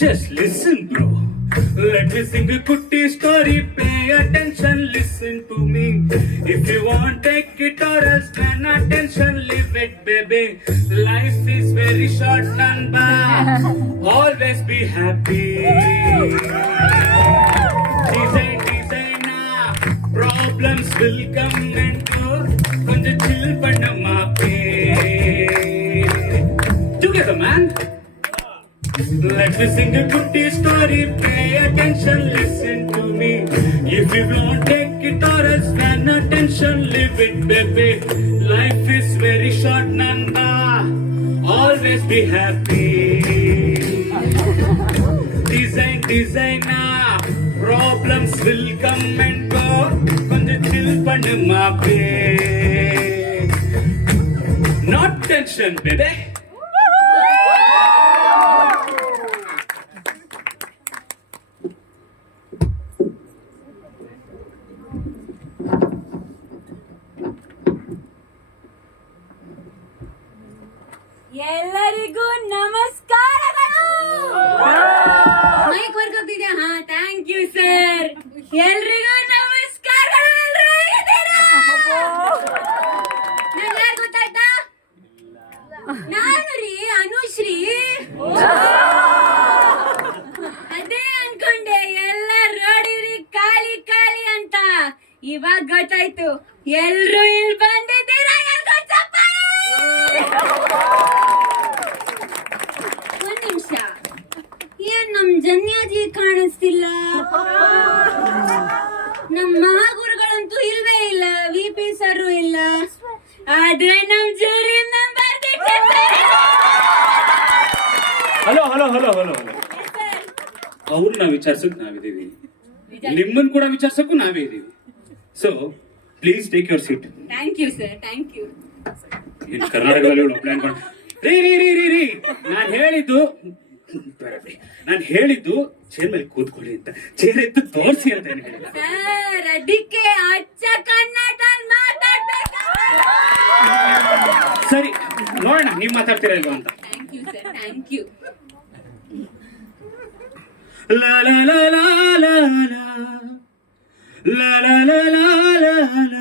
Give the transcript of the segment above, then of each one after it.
Just listen, bro. Let me sing a kutti story. Pay attention, listen to me. If you want, take it or else pay attention, leave it, baby. Life is very short, Nanda. Always be happy. Designer, problems will come and go. Konja chill panna maape. Together, man. Let me sing a kutti story. Pay attention, listen to me. If you don't take it or else pay attention, leave it, baby. Life is very short, Nanda. Always be happy. Designer, problems will come and go. Konja chill pannu maape. Not tension, baby. ಎಲ್ಲರಿಗೂ ನಮಸ್ಕಾರಗಳು. Mic work ಆಗ್ತಿದ್ಯಾ? ಹಾ, thank you sir. ಎಲ್ರಿಗೂ ನಮಸ್ಕಾರಗಳು. ಎಲ್ರೂ ಹೇಗಿದ್ದೀರಾ? ನಾನ್ ಯಾರು ಗೊತ್ತಾಯ್ತಾ? ನಾನು ರೀ ಅನುಶ್ರೀ. ಅದೇ ಅನ್ಕೊಂಡೆ ಎಲ್ಲ ರೋಡಿರಿ ಖಾಲಿ ಖಾಲಿ ಅಂತ. ಇವಾಗ ಗೊತ್ತಾಯ್ತು ಎಲ್ರು ಇಲ್ಲಿ ಬಂದಿದ್ದೀರಾ. ಒಂದ್ ನಿಮಿಷ, ಏನ್ ನಮ್ ಜನ್ಯಾಜಿ ಕಾಣಿಸ್ತಿಲ್ಲ, ನಮ್ ಮಹಾಗುರುಗಳಂತೂ ಇಲ್ವೇ ಇಲ್ಲ, VP ಸರ್ ಇಲ್ಲ, ಆದ್ರೆ ನಮ್ ಜೂರಿ ಮೆಂಬರ್ ಹಲೋ ಅವ್ರನ್ನ ವಿಚಾರಿಸಕ್ ನಾವಿದ್ದೀವಿ, ನಿಮ್ಮನ್ ಕೂಡ ವಿಚಾರಿಸಕ್ಕೂ ನಾವೇ ಇದೀವಿ. So please take your seat. Thank you sir, thank you. ಕರ್ನಾಟಕದಲ್ಲಿ ರೀ ನಾನು ಹೇಳಿದ್ದು ಚೇರ್ ಮೇಲೆ ಕೂತ್ಕೊಳ್ಳಿ ಅಂತ, ಚೇರ್ ಎತ್ತು ತೋರಿಸಿ ಅಂತ ಏನು ಹೇಳಿಲ್ಲ ಸರ್. ಅದಕ್ಕೆ ಅಚ್ಚ ಕನ್ನಡ ಮಾತಾಡ್ಬೇಕು. ಸರಿ, ನೋಡೋಣ ನೀವ್ ಮಾತಾಡ್ತೀರಾ ಇಲ್ವಾ ಅಂತ. Thank you sir, thank you. ಲಾ ಲಾ ಲಾ ಲಾ ಲಾ ಲಾ ಲಾ ಲಾ ಲಾ ಲಾ ಲಾ ಲಾ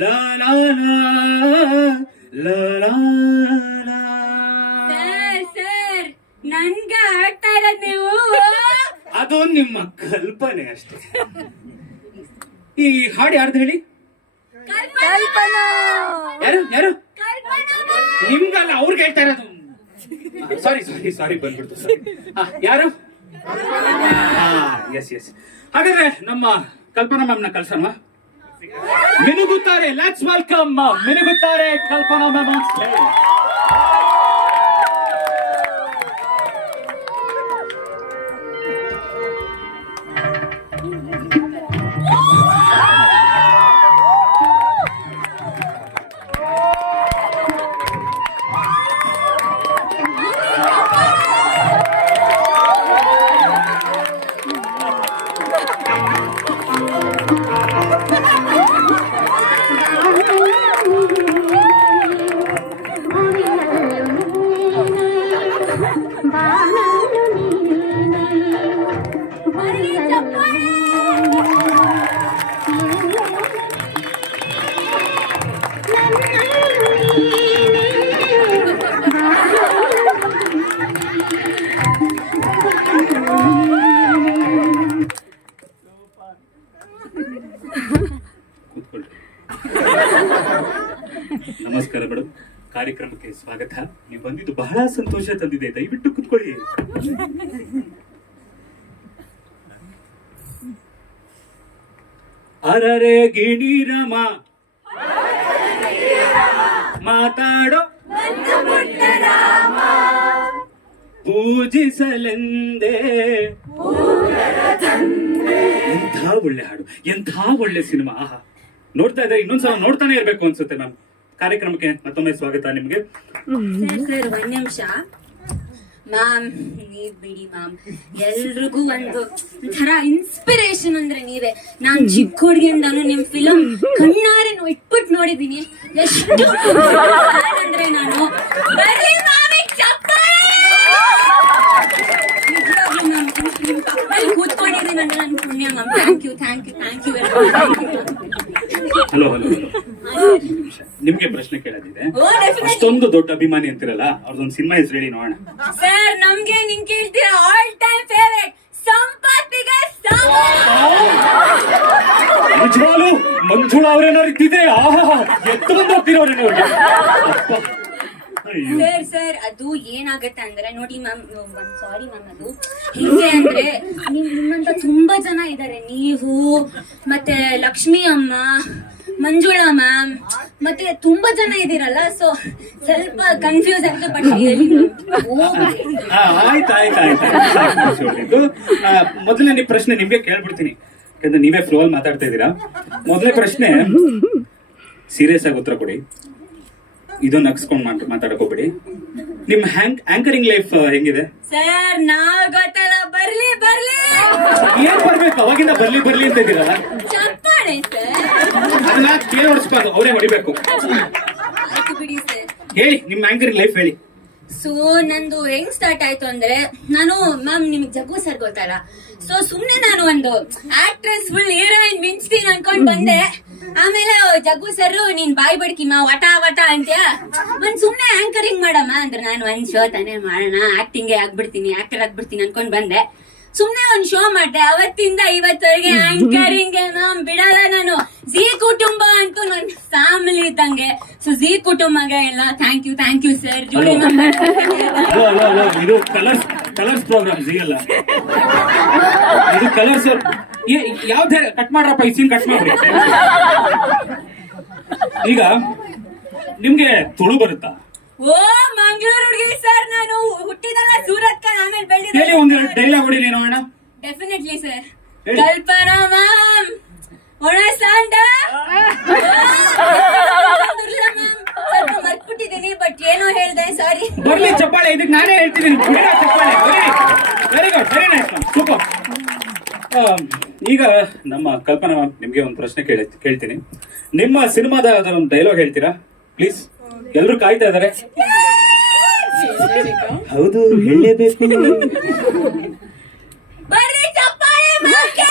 ಲಾ ಲಾ ಲಾ ಲಾ ಲಾ. ಸರ್ ನನ್ಗ ಆಡ್ತಾ ಇರೋದ್ ನೀವು. ಅದು ನಿಮ್ಮ ಕಲ್ಪನೆ ಅಷ್ಟೇ. ಈ ಹಾಡು ಯಾರ್ದು ಹೇಳಿ? ಯಾರು ನಿಮ್ಗಲ್ಲ, ಅವ್ರಿಗೆ ಹೇಳ್ತಾ ಇರೋದು. ಸಾರಿ ಬಂದ್ಬಿಡ್ತು. ಯಾರು? ಎಸ್. ಹಾಗಾದ್ರೆ ನಮ್ಮ ಕಲ್ಪನಾ ಮ್ಯಾಮ್ ನ ಕಳ್ಸೋಣ. ಮಿನುಗುತ್ತಾರೆ. ಲೆಟ್ಸ್ ವೆಲ್ಕಮ್ ಮಿನುಗುತ್ತಾರೆ ಕಲ್ಪನಾ ಮ್ಯಾಮ್ ಆನ್ ಸ್ಟೇಜ್. ನಮಸ್ಕಾರ ಮೇಡಮ್, ಕಾರ್ಯಕ್ರಮಕ್ಕೆ ಸ್ವಾಗತ. ನೀವು ಬಂದಿದ್ದು ಬಹಳ ಸಂತೋಷ ತಂದಿದೆ, ದಯವಿಟ್ಟು ಕುತ್ಕೊಳ್ಳಿ. ಅರರೆ ಗಿಣಿರಮ ಮಾತಾಡೋ ಪೂಜಿಸಲೆಂದೇ. ಎಂಥ ಒಳ್ಳೆ ಹಾಡು, ಎಂಥ ಒಳ್ಳೆ ಸಿನಿಮಾ. ಆಹಾ, ನೋಡ್ತಾ ಇದ್ರೆ ಇನ್ನೊಂದ್ಸಲ ನೋಡ್ತಾನೆ ಇರ್ಬೇಕು ಅನ್ಸುತ್ತೆ ಮ್ಯಾಮ್. ಕಾರ್ಯಕ್ರಮಕ್ಕೆ ಮತ್ತೊಮ್ಮೆ ಸ್ವಾಗತ ನಿಮ್ಗೆ. ಸರ್ ಒಂದ್ ನಿಮಿಷ ಮ್ಯಾಮ್, ನೀವ್ ಬಿಡಿ ಮ್ಯಾಮ್. ಎಲ್ರಿಗೂ ಒಂಥರ ಇನ್ಸ್ಪಿರೇಷನ್ ಅಂದ್ರೆ ನೀವೇ. ನಾನ್ ಚಿಕ್ಕ ಹುಡ್ಗಿಂದಾನು ನಿಮ್ ಫಿಲಂ ಕಣ್ಣಾರೆ ಇಟ್ಬಿಟ್ಟು ನೋಡಿದೀನಿ. ಎಷ್ಟು fan ಅಂದ್ರೆ ನಾನು. ಬರ್ಲಿ ಮಾಮಿ ಚಪ್ಪಾಳೆ. ನಿಜವಾಗ್ಲೂ ಮ್ಯಾಮ್ ನಿಮ್ ಪಕ್ಕದಲ್ಲಿ ಕೂತ್ಕೊಂಡಿದ್ದೀನಿ ಅಂದ್ರೆ ನನ್ ಪುಣ್ಯ ma'am. Thank you very much. Hello ನಿಮ್ಗೆ ಪ್ರಶ್ನೆ ಕೇಳೋದಿದೆ. ಓ ಡೆಫಿನೆಟ್ಲಿ ಅಷ್ಟೊಂದು ದೊಡ್ಡ ಅಭಿಮಾನಿ ಅಂತಿರಲ್ಲ, ಅವ್ರದೊಂದು ಸಿನಿಮಾ ಹೆಸರು ಹೇಳಿ ನೋಡೋಣ. ಸರ್ ನಮ್ಗೆ ನಿನ್ ಕೇಳ್ತೀರಾ ಆಲ್ ಟೈಮ್ ಫೇವರೇಟ್ ಸಂಪತ್ತಿಗೆ ನಿಜವಾಗ್ಲೂ ಮಂಜುಳಾ ಅವ್ರೇನೋ ಇದ್ದಿದೆ. ಆಹಾ ಎತ್ತು ಬಂದು ಹೋಗ್ತಿರೋರೇನೋ ಅವ್ರಿಗೆ. ಅಯ್ಯೋ. ಸರ್ ಅದು ಏನಾಗತ್ತೆ ಅಂದ್ರೆ ನೋಡಿ ಮ್ಯಾಮ್, ಸಾರಿ ಮ್ಯಾಮ್, ಅದು ಹೇಗೆ ಅಂದ್ರೆ ನಿಮ್ಮಂತ ತುಂಬಾ ಜನ ಇದ್ದಾರೆ. ನೀವು ಮತ್ತೆ ಲಕ್ಷ್ಮಿ ಅಮ್ಮ, ಮಂಜುಳಾ ಮ್ಯಾಮ್, ಮತ್ತೆ ತುಂಬಾ ಜನ ಇದೀರಲ್ಲ, ಸೊ ಸ್ವಲ್ಪ ಕನ್ಫ್ಯೂಸ್ ಆಯ್ತು. ಬಟ್ ಆಯ್ತು. ಮೊದಲನೇ ಪ್ರಶ್ನೆ ನಿಮ್ಗೆ ಕೇಳ್ಬಿಡ್ತೀನಿ, ಯಾಕಂದ್ರೆ ನೀವೇ ಫ್ಲೋ ಅಲ್ಲಿ ಮಾತಾಡ್ತಾ ಇದ್ದೀರಾ. ಮೊದಲನೇ ಪ್ರಶ್ನೆ ಸೀರಿಯಸ್ ಆಗಿ ಉತ್ತರ ಕೊಡಿ. ಇದು ನಗ್ಸ್ಕೊಂಡ್ ಮಾತಾಡಕ್ ಹೋಗ್ಬೇಡಿ. ನಿಮ್ ಆಂಕರಿಂಗ್ ಲೈಫ್ ಹೆಂಗಿದೆ? ಸರ್ ನಾವ್ ಗೊತ್ತಲ್ಲ, ಬರ್ಲಿ ಏನ್ ಬರ್ಬೇಕು, ಅವಾಗಿಂದ ಬರ್ಲಿ ಅಂತ ಇದ್ದೀರಲ್ಲ. ಚಪ್ಪಾಳೆ ಸರ್. ಅದನ್ನ ಕೇಳಿ ಹೊಡಿಸ್ಬಾರ್ದು, ಅವರೇ ಹೊಡಿಬೇಕು. ಆಯ್ತು ಬಿಡಿ ಸರ್. ಹೇಳಿ ನಿಮ್ ಆಂಕರಿಂಗ್ ಲೈಫ್ ಹೇಳಿ. ಸೊ ನಂದು ಹೆಂಗ್ ಸ್ಟಾರ್ಟ್ ಆಯ್ತು ಅಂದ್ರೆ, ನಾನು ಮ್ಯಾಮ್ ನಿಮ್ಗೆ ಜಗ್ಗು ಸರ್ ಗೊತ್ತಲ್ಲ, ಸೊ ಸುಮ್ನೆ ನಾನು ಒಂದು ಆಕ್ಟ್ರೆಸ್ ಫುಲ್ ಹೀರೋಯಿನ್ ಮಿಂಚ್ತೀನಿ ಅನ್ಕೊಂಡ್ ಬಂದೆ. ಆಮೇಲೆ ಜಗ್ಗು ಸರ್ ನೀನ್ ಬಾಯ್ ಬಡ್ಕಿಮ್ಮ ವಟ ಅಂತ್ಯಾ, ಒಂದ್ ಸುಮ್ನೆ ಆಂಕರಿಂಗ್ ಮಾಡಮ್ಮ ಅಂದ್ರೆ, ನಾನು ಒಂದ್ ಶೋ ತಾನೇ ಮಾಡೋಣ, ಆಕ್ಟರ್ ಆಗ್ಬಿಡ್ತೀನಿ ಅನ್ಕೊಂಡ್ ಬಂದೆ. ಸುಮ್ನೆ ಒಂದ್ ಶೋ ಮಾಡ್ದೆ. ಅವತ್ತಿಂದ ಇವತ್ತವರೆಗೆ ಆಂಕರಿಂಗ್ ಮ್ಯಾಮ್ ಬಿಡಲ್ಲ ನಾನು. ಜಿ ಕುಟುಂಬ ಅಂತೂ ನನ್ ಫ್ಯಾಮಿಲಿ ಇದ್ದಂಗೆ. ಸೊ ಜಿ ಕುಟುಂಬಗೆ ಎಲ್ಲ ಥ್ಯಾಂಕ್ ಯು ಸರ್. ಜೋಡಿ ಇದು ಕಲರ್ಸ್ ಪ್ರೋಗ್ರಾಮ್ ಸಿಗಲ್ಲ, ಇದು ಕಲರ್ಸ್. ಯಾವ್ದೇ ಕಟ್ ಮಾಡ್ರಪ್ಪ, ಈ ಸೀನ್ ಕಟ್ ಮಾಡ್ರಿ. ಈಗ ನಿಮ್ಗೆ ತುಳು ಬರುತ್ತಾ? ಓ ಮಂಗಳೂರು ಹುಡುಗಿ ಸರ್, ನಾನು ಹುಟ್ಟಿದಲ್ಲ ಸೂರತ್, ಆಮೇಲೆ ಹೇಳಿ ಒಂದೆರಡು ಡೈಲಾಗ್ ಹೊಡಿ ನೋಡೋಣ. Definitely sir. ಕಲ್ಪನಾ ಮ್ಯಾಮ್ ಒಣಸಾಂಡ ಸ್ವಲ್ಪ ಮರ್ತ್ಬಿಟ್ಟಿದ್ದೀನಿ, ಬಟ್ ಏನೋ ಹೇಳ್ದೆ, ಸಾರಿ. ಬರ್ಲಿ ಚಪ್ಪಾಳೆ, ಇದಕ್ಕೆ ನಾನೇ ಹೇಳ್ತಿದ್ದೀನಿ. Very good, very nice, super. ಈಗ ನಮ್ಮ ಕಲ್ಪನಾ ಮ್ಯಾಮ್ ನಿಮ್ಗೆ ಒಂದು ಪ್ರಶ್ನೆ ಕೇಳ್ತೀನಿ. ನಿಮ್ಮ ಸಿನಿಮಾದ ಒಂದು ಡೈಲಾಗ್ ಹೇಳ್ತೀರಾ ಪ್ಲೀಸ್? ಎಲ್ರು ಕಾಯ್ತಾ ಇದಾರೆ. ಹೌದು, ಹೇಳಲೇಬೇಕು. ಬರ್ರಿ ಚಪ್ಪಾಳೆ ಮ್ಯಾಮ್ಗೆ.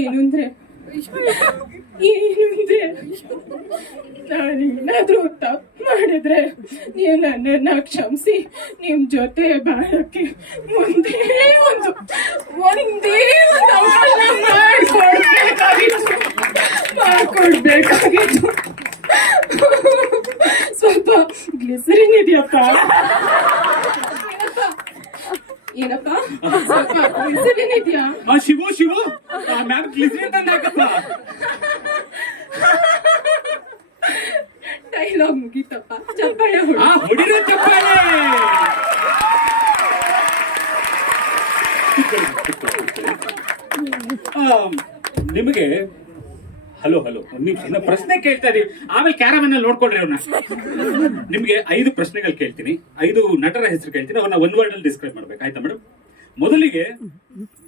ಏನಂದ್ರೆ ನಾನೇನಾದ್ರೂ ತಪ್ಪು ಮಾಡಿದ್ರೆ ನೀವು ನನ್ನನ್ನ ಕ್ಷಮಿಸಿ ನಿಮ್ ಜೊತೆ ಬಾಳಕ್ಕೆ ಒಂದೇ ಒಂದು ಅವಕಾಶ ಮಾಡ್ಕೊಡ್ಬೇಕಾಗಿತ್ತು. ಸ್ವಲ್ಪ ಗ್ಲಿಸರಿನ್ ಇದೆಯಪ್ಪ? ಏನಪ್ಪ ಸ್ವಲ್ಪ ಗ್ಲಿಸರಿನ್ ಇದೆಯಾ? ಶಿವು ಮ್ಯಾಮ್ ಗ್ಲಿಸರಿನ್ ತಂದಾಕಪ್ಪ. ಡೈಲಾಗ್ ಮುಗೀತಪ್ಪ, ಚಪ್ಪಾಳೆ ಹೊಡಿರೋ ಚಪ್ಪಾಳೆ. ನಿಮಗೆ ಹಲೋ ನಿಮ್ಗೆ ಪ್ರಶ್ನೆ ಕೇಳ್ತಾ ಇದೀವಿ, ಆಮೇಲೆ ಕ್ಯಾರಮನ್ ಅಲ್ಲಿ ನೋಡ್ಕೊಳ್ರಿ ಅವ್ರನ್ನ. ನಿಮ್ಗೆ 5 ಪ್ರಶ್ನೆಗಳು ಕೇಳ್ತೀನಿ, 5 ನಟರ ಹೆಸರು ಕೇಳ್ತೀನಿ, ಅವ್ರನ್ನ ಒನ್ ವರ್ಡ್ ಅಲ್ಲಿ ಡಿಸ್ಕ್ರೈಬ್ ಮಾಡ್ಬೇಕು, ಆಯ್ತಾ ಮೇಡಮ್? ಮೊದಲಿಗೆ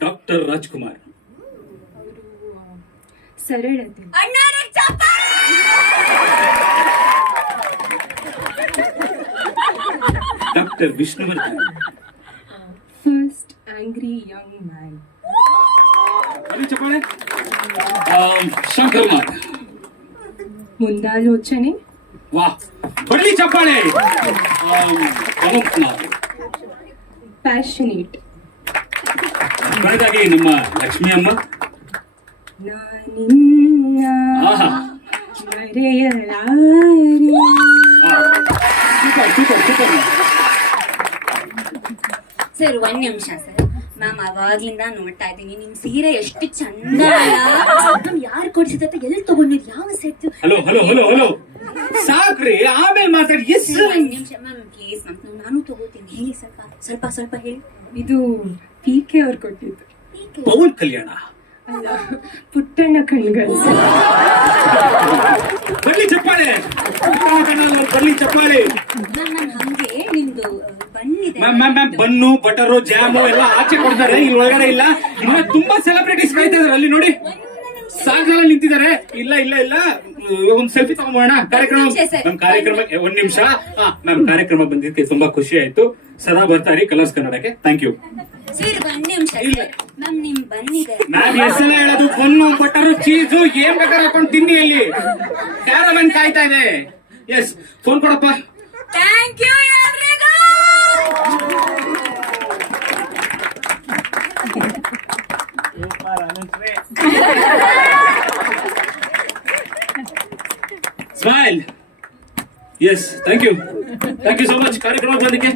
ಡಾಕ್ಟರ್ ರಾಜ್ಕುಮಾರ್. ಸರಳತೆ. Doctor Vishnuvardhan. First angry Young man. ಚಪ್ಪಾಳೆ. ಶಂಕರ್ ನಾಗ್. ಮುಂದಾಲೋಚನೆ. ವಾಹ್, ಬಡ್ಲಿ ಚಪ್ಪಾಳೆ. ಅನಂತ್ ನಾಗ್. ಪ್ಯಾಷನೇಟ್. ಕೊನೆಯದಾಗಿ ನಿಮ್ಮ ಲಕ್ಷ್ಮಿ ಅಮ್ಮ. ನಾನಿನ್ನ ಆಹಾ, ಮರೆಯಲಾರೆ. ಸೂಪರ್. ಸರ್ ಒಂದ್ ನಿಮಿಷ ಸರ್. ಮ್ಯಾಮ್ ಅವಾಗ್ಲಿಂದ ನೋಡ್ತಾ ಇದ್ದೀನಿ, ನಿಮ್ ಸೀರೆ ಎಷ್ಟು ಚಂದ ಅಲ್ಲ. ಯಾರು ಕೊಡ್ಸಿದ, ಎಲ್ಲಿ ತಗೊಂಡಿದ್, ಯಾವ ಸೆಟ್? ಹಲೋ ಸಾಕ್ರಿ, ಆಮೇಲೆ ಮಾತಾಡಿ. ಒಂದ್ ನಿಮಿಷ ಮ್ಯಾಮ್ ಪ್ಲೀಸ್ ಮ್ಯಾಮ್, ನಾನು ತಗೋತೀನಿ. ಹೇಳಿ ಸ್ವಲ್ಪ ಹೇಳಿ. ಇದು PK ಅವ್ರು ಕೊಟ್ಟಿದ್ದು. ಪವನ್ ಕಲ್ಯಾಣ. ಅಲ್ಲ, ಪುಟ್ಟಣ್ಣ ಕಣ್ಗಳು. ಬರ್ಲಿ ಚಪ್ಪಾಳೆ. ಮ್ಯಾಮ್ ಹಂಗೆ ನಿಮ್ದು ಬನ್ನಿ ಇದೆ. ಮ್ಯಾಮ್ ಬನ್ನು ಬಟರು ಜಾಮು ಎಲ್ಲ ಆಚೆ ಕೊಡ್ತಾರೆ, ಇಲ್ಲಿ ಒಳಗಡೆ ಇಲ್ಲ. ಇನ್ನ ತುಂಬಾ ಸೆಲೆಬ್ರಿಟೀಸ್ ಕಾಯ್ತಾ ಇದಾರೆ ಅಲ್ಲಿ ನೋಡಿ, ಸಾಗರ ನಿಂತಿದ್ದಾರೆ. ಇಲ್ಲ ಇಲ್ಲ ಇಲ್ಲ, ಒಂದ್ ಸೆಲ್ಫಿ ತಗೊಂಬೋಣ. ಕಾರ್ಯಕ್ರಮ ನಮ್ ಕಾರ್ಯಕ್ರಮ ಒಂದ್ ನಿಮಿಷ. ಮ್ಯಾಮ್ ಕಾರ್ಯಕ್ರಮ ಬಂದಿದ್ದಕ್ಕೆ ತುಂಬಾ ಖುಷಿ ಆಯ್ತು. ಸದಾ ಬರ್ತಾರೆ ಕಲರ್ಸ್ ಕನ್ನಡಕ್ಕೆ. Thank you. ಸರ್ ಒಂದ್ ನಿಮಿಷ ಮ್ಯಾಮ್, ನಿಮ್ ಬಂದಿದೆ ನಾವ್ ಎಷ್ಟೆಲ್ಲ ಹೇಳೋದು, ಬನ್ನು ಬಟರು ಚೀಸು ಏನ್ ಬೇಕಾದ್ರೆ ಹಾಕೊಂಡು ತಿನ್ನಿ. ಅಲ್ಲಿ ಕ್ಯಾರಮನ್ ಕಾಯ್ತಾ ಇದೆ. ಎಸ್, ಫೋನ್ ಕೊಡಪ್ಪ. ಥ್ಯಾಂಕ್ ಯು ಎಲ್ರಿಗೂ. Smile. Yes, thank you so much ಕಾರ್ಯಕ್ರಮ ಬಂದಕ್ಕೆ.